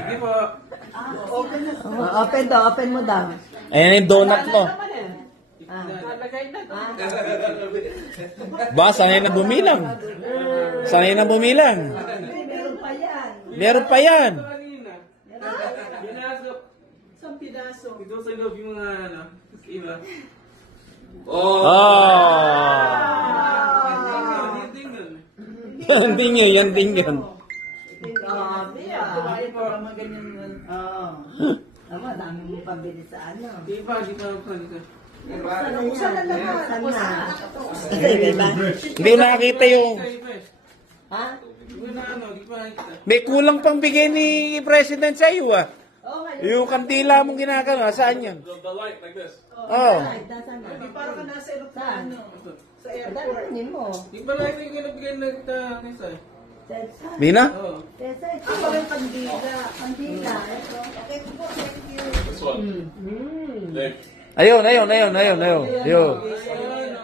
Sige po. Open mo daw. Ayan yung donut mo. Ba, sanay na bumilang. Sanay na bumilang. Meron pa yan. Meron pa yan. Kanina. Pinasok. Isang piraso. Ito sa loob yung mga ano. Iba. Oh. Yan din yun. Yan din yun. Grabe ah. Sige po. Oo. Tama, dami mo pabili sa ano. Sige pa. Dito. Buksan na lahat. Sige ba? Hindi ko nakakita yung... Ha? May kulang pang bigay ni President sa iyo ah. Oo nga. Yung kandila mong ginagawa, saan yan? The light like this. Oh. Para ka nasa aeroplano. Sa airport. Dami mo. Di ba lang yung ginabigay na kita Nisa? Tessa. Mina? Oo. Tessa, ito pa yung kandila. Kandila. This one. There. Ayun. Ayun.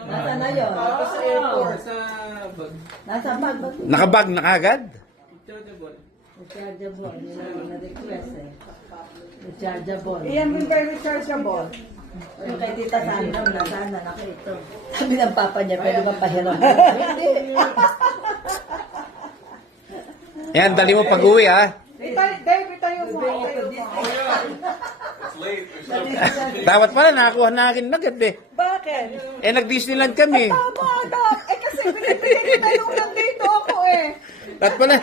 Nasa na yun? Sa airport. Sa bag. Nasa bag. Nakabag na kagad? Chargeable. Rechargeable. Yun ang na-request eh. Rechargeable. Iyan mo yung rechargeable. Yung kay Tita Sandra, nasana na ito. Sabi ng papa niya, pwede ba pahiram? Hindi. Yan, dali mo pag-uwi ha. Dave, itayo mo. It's late. Dapat pala nakakuha na akin agad eh. Bakit? Eh, nag-Disneyland kami. Tama, Doc. Eh kasi binibigay kita nung nandito ako eh. Dapat pala,